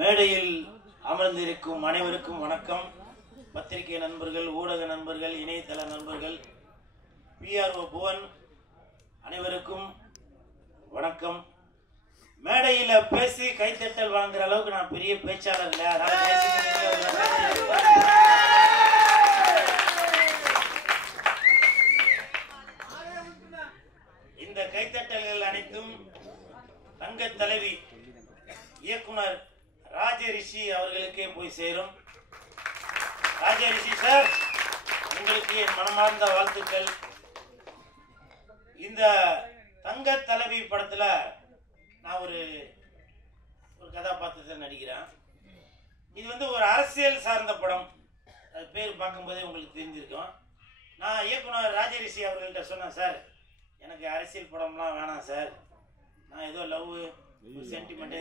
மேடையில் அமர்ந்திருக்கும் அனைவருக்கும் வணக்கம். பத்திரிகை நண்பர்கள், ஊடக நண்பர்கள், இணையதள நண்பர்கள், PRO புவன் அனைவருக்கும் வணக்கம். மேடையில் பேசி கைத்தட்டல் வாங்குற அளவுக்கு நான் பெரிய பேச்சாளர் இல்லை. இந்த கைத்தட்டல்கள் அனைத்தும் தங்க தலைவி இயக்குனர் ராஜரிஷி அவர்களுக்கே போய் சேரும். ராஜரிஷி சார், உங்களுக்கு என் மனமார்ந்த வாழ்த்துக்கள். இந்த தங்க தலைவி படத்துல நான் ஒரு கதாபாத்திரத்தை நடிக்கிறேன். இது ஒரு அரசியல் சார்ந்த படம். அது பேர் பார்க்கும்போதே உங்களுக்கு தெரிஞ்சிருக்கும். நான் இயக்குனர் ராஜரிஷி அவர்கள்ட்ட சொன்னேன், சார் எனக்கு அரசியல் படம்லாம் வேணாம் சார், நான் ஏதோ லவ் சென்டிமெண்ட்டு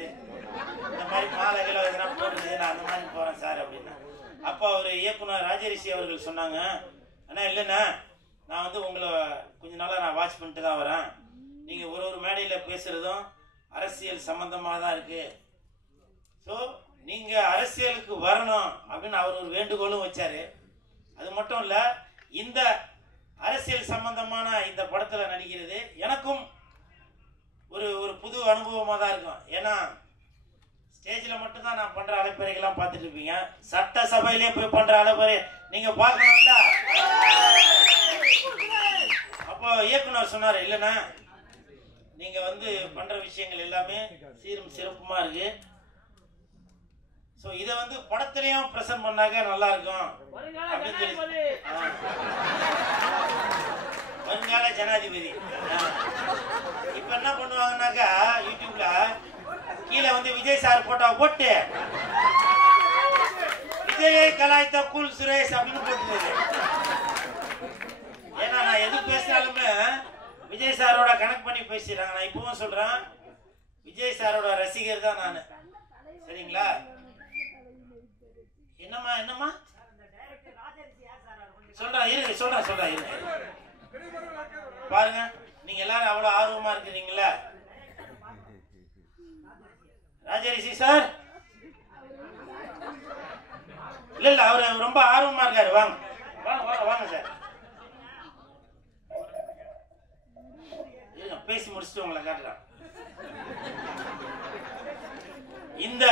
இந்த மாதிரி மாலைகளோ எதனா போடுறது, நான் அந்த மாதிரி போகிறேன் சார் அப்படின்னா. அப்போ அவர் இயக்குனர் ராஜரிஷி அவர்கள் சொன்னாங்க, அண்ணா இல்லைண்ணா, நான் உங்களை கொஞ்ச நாளாக நான் வாட்ச் பண்ணிட்டு தான் வரேன். நீங்கள் ஒரு மேடையில் பேசுகிறதும் அரசியல் சம்மந்தமாக தான் இருக்குது. ஸோ நீங்கள் அரசியலுக்கு வரணும் அப்படின்னு அவர் ஒரு வேண்டுகோளும் வச்சார். அது மட்டும் இல்லை, இந்த அரசியல் சம்பந்தமான இந்த படத்தில் நடிக்கிறது எனக்கும் ஒரு புது அனுபவமாக தான் இருக்கும். ஏன்னா ஸ்டேஜில் மட்டும்தான் நான் பண்ணுற அலைப்பறைகள்லாம் பார்த்துட்டு இருப்பீங்க. சட்டசபையிலே போய் பண்ணுற அலைப்பறை நீங்கள் பார்க்கணும்ல. அப்போ இயக்குனர் சொன்னார், இல்லைண்ணா நீங்கள் பண்ணுற விஷயங்கள் எல்லாமே சீரும் சிறப்புமாக இருக்கு. ஸோ இதை படத்துலையும் ப்ரெசென்ட் பண்ணாக்க நல்லா இருக்கும் அப்படின்னு சொல்லி வருங்கால ஜனாதிபதி. இப்ப என்ன பண்ணுவாங்கன்னாக்கா, யூடியூப்ல கீழே விஜய் சார் போட்டோவை போட்டு விஜயை கலாய்த்த கூல் சுரேஷ் அப்படின்னு போட்டுருது. ஏன்னா நான் எது பேசினாலுமே விஜய் சாரோட கனெக்ட் பண்ணி பேசிடுறாங்க. நான் இப்பவும் சொல்றேன், விஜய் சாரோட ரசிகர் தான் நான். சரிங்களா? என்னம்மா சொல்றேன் பாருங்க. நீங்க எல்லாரும் அவ்வளவு ஆர்வமா இருக்கிறீங்களா? ராஜரிஷி சார் இல்ல அவரு ரொம்ப ஆர்வமா இருக்காரு. வாங்க வாங்க சார், பேசி முடிச்சுட்டு உங்களை காட்டலாம். இந்த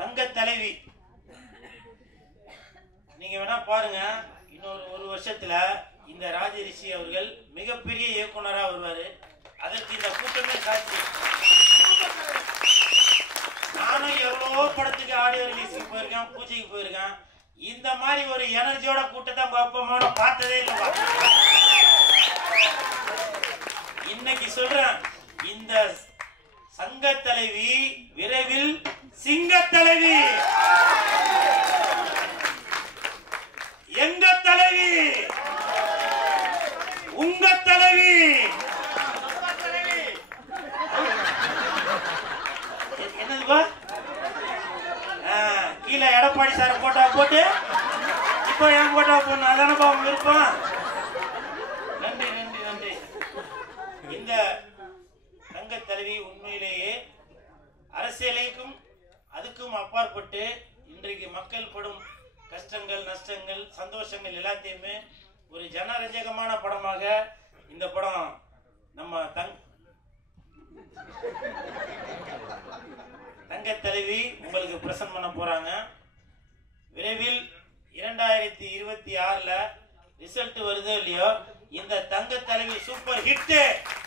தங்க தலைவி நீங்க வேணா பாருங்க, இன்னொரு ஒரு வருஷத்துல இந்த ராஜரிஷி அவர்கள் மிகப்பெரிய இயக்குனரா வருவாரு. அதற்கு இந்த கூட்டமே சாட்சி. நானும் எவ்வளவோ படத்துக்கு ஆடியோ ரிலீஸுக்கு போயிருக்கேன், பூஜைக்கு போயிருக்கேன். இந்த மாதிரி ஒரு எனர்ஜியோட கூட்டத்தை அப்பமான பார்த்ததே இல்லைப்பா. இன்னைக்கு சொல்றேன், இந்த சங்க தலைவி விரைவில் சிங்க தலைவி, எங்க தலைவி, உங்க தலைவி. என்னதுப்பா? கீழே எடப்பாடி சார் போட்டோ போட்டு இப்போ என் போட்டோ போடணும், அதானப்பா அவங்க விருப்பம். நன்றி நன்றி நன்றி. இந்த தங்க தலைவி உண்மையிலேயே அரசியலுக்கும் அதுக்கும் அப்பாற்பட்டு இன்றைக்கு மக்கள் படும் கஷ்டங்கள், நஷ்டங்கள், சந்தோஷங்கள் எல்லாத்தையுமே ஒரு ஜனரஞ்சகமான படமாக இந்த படம் நம்ம தங்க தலைவி உங்களுக்கு பிரசன்ட் பண்ண போறாங்க. விரைவில் 2026ல ரிசல்ட் வருதோ இல்லையோ, இந்த தங்க தலைவி சூப்பர் ஹிட்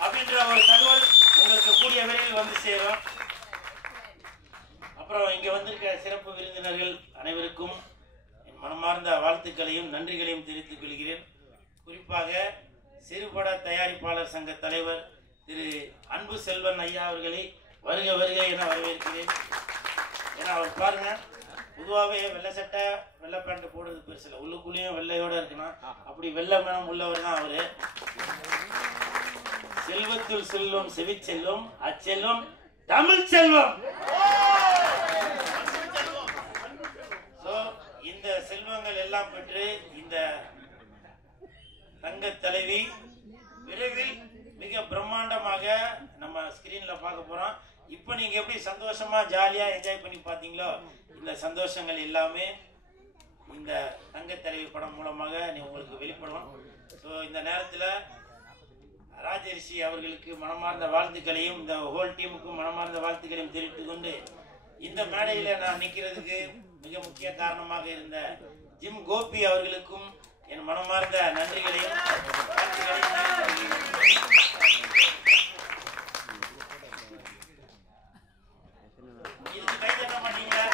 அப்படின்ற ஒரு தகவல் உங்களுக்கு கூடிய விரைவில் சேரும். அப்புறம் இங்க வந்திருக்க சிறப்பு விருந்தினர்கள் அனைவருக்கும் மனமார்ந்த வாழ்த்துக்களையும் நன்றிகளையும் தெரிவித்துக் கொள்கிறேன். குறிப்பாக சிறுபட தயாரிப்பாளர் சங்க தலைவர் திரு அன்பு செல்வன் ஐயா அவர்களை வருக வருக என வரவேற்கிறேன். ஏன்னா அவர் பாருங்க, பொதுவாகவே வெள்ளை சட்டை வெள்ளை பேண்ட் போடுறது பெருசில்லை, உள்ளுக்குள்ளேயும் வெள்ளையோட இருக்கணும். அப்படி வெள்ளை மனம் உள்ளவர் தான் அவரு. செல்வத்துள் செல்வம் செவிச்செல்வம், அச்செல்வம் தமிழ் செல்வம். இந்த செல்வங்கள் எல்லாம் பெற்று இந்த தங்க தலைவி விரைவில் மிக பிரம்மாண்டமாக நம்ம ஸ்கிரீன்ல பார்க்க போறோம். இப்போ நீங்கள் எப்படி சந்தோஷமாக ஜாலியாக என்ஜாய் பண்ணி பார்த்தீங்களோ இந்த சந்தோஷங்கள் எல்லாமே இந்த தங்கத்தலைவி படம் மூலமாக உங்களுக்கு வெளிப்படும். ஸோ இந்த நேரத்தில் ராஜரிஷி அவர்களுக்கு மனமார்ந்த வாழ்த்துக்களையும் இந்த ஹோல் டீமுக்கும் மனமார்ந்த வாழ்த்துக்களையும் தெரிவித்துக் கொண்டு இந்த மேடையில் நான் நிற்கிறதுக்கு மிக முக்கிய காரணமாக இருந்த ஜிம் கோபி அவர்களுக்கும் என் மனமார்ந்த நன்றிகளையும் இதுக்கு கை தட்ட மாட்டீங்களா?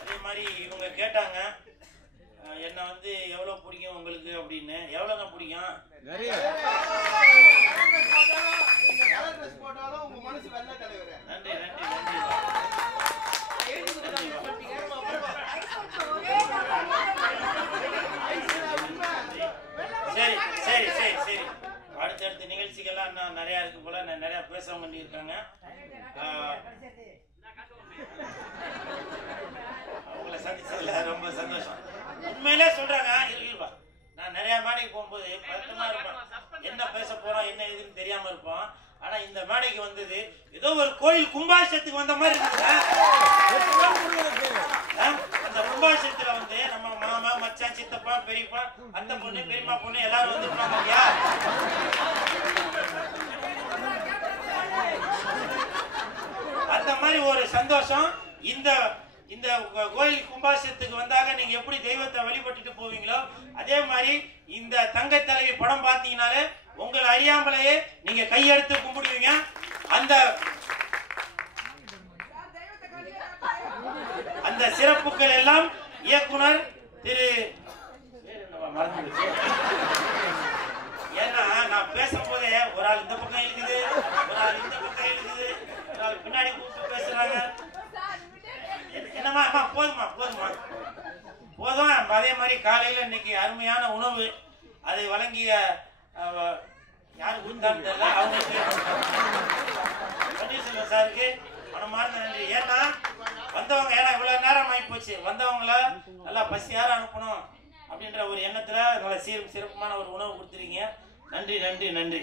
அதே மாதிரி இவங்க கேட்டாங்க என்ன வந்து எவ்வளோ பிடிக்கும் உங்களுக்கு அப்படின்னு. எவ்வளோங்க பிடிக்கும்? நன்றி நன்றி நன்றி. சரி சரி சரி சரி. அடுத்தடுத்த நிகழ்ச்சிகள்லாம் இன்னும் நிறையா இருக்கு போல. நிறையா பேசவங்க இருக்காங்க. அவங்கள சந்திச்சதுல ரொம்ப சந்தோஷம். உண்மையிலே சொல்றாங்க. இருப்பா, நான் நிறைய மேடைக்கு போகும்போது பதட்டமா இருப்பேன். என்ன பேச போறோம் என்ன எதுன்னு தெரியாம இருப்போம். ஆனா இந்த மேடைக்கு வந்தது ஏதோ ஒரு கோயில் கும்பாபிஷேகத்துக்கு வந்த மாதிரி இருந்தது. அந்த கும்பாபிஷேகத்துல வந்து நம்ம மாமா மச்சான் சித்தப்பா பெரியப்பா அந்த பொண்ணு பெரியம்மா பொண்ணு எல்லாரும் வந்துருப்பாங்க இல்லையா? அந்த மாதிரி ஒரு சந்தோஷம். இந்த இந்த கோயில் கும்பாபிஷேகத்துக்கு வந்தாங்க நீங்க எப்படி தெய்வத்தை வழிபட்டுட்டு போவீங்களோ அதே மாதிரி இந்த தங்கத்தலைவி படம் பார்த்தீங்கன்னாலே உங்களை அறியாமலேயே நீங்க கையெடுத்து கும்பிடுவீங்க. அந்த சிறப்புகள் எல்லாம் இயக்குனர் திரு ஏன்னா நான் பேசும்போதே ஒரு ஆள் இந்த பக்கம் இருக்குது, ஒரு ஆள் இந்த பக்கம் இருக்குது, ஒரு ஆள் பின்னாடி கூப்பிட்டு பேசுறாங்க. என்னமா போதுமா போதுமா போதும். அதே மாதிரி காலையில் இன்னைக்கு அருமையான உணவு அதை வழங்கிய யாரு கொடுத்தான்னு தெரியல, அவங்களுக்கு பன்னீர்செல்வம் சாருக்கு மனமார்ந்த நன்றி. ஏன்னா வந்தவங்க ஏன்னா இவ்வளவு நேரம் ஆகி போச்சு, வந்தவங்கள நல்லா பசியார அனுப்பணும் அப்படின்ற ஒரு எண்ணத்துல நல்ல சிறப்பான ஒரு உணவு கொடுத்துருக்கீங்க. நன்றி நன்றி நன்றி.